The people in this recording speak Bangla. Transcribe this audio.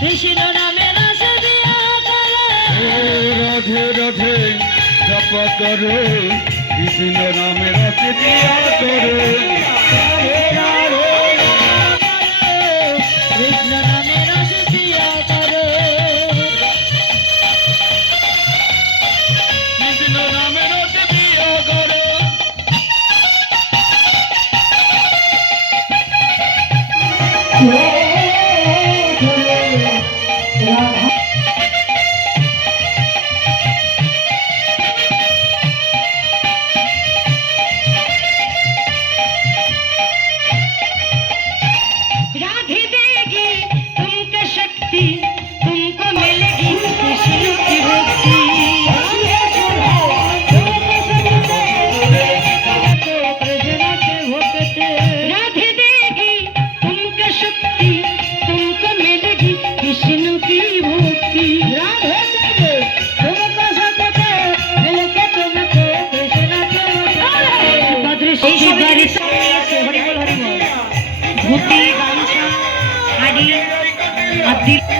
কৃষ্ণ নামে রস দিয়া করো রাধে রাধে জপ করো কৃষ্ণ নামে রস দিয়া করো রাধে রাধে কৃষ্ণ নামে রস দিয়া করো কৃষ্ণ নামে রস দিয়া করো राधे देगी तुमको शक्ति तुमको मिलेगी कृष्ण की भक्ति राधे देगी तुमको शक्ति तुमको मिलेगी कृष्ण की भक्ति राधे देगी तुमको शक्ति मिलेगी तुमको कृष्ण की भक्ति हरि बोल धोती गामछा हाड़ी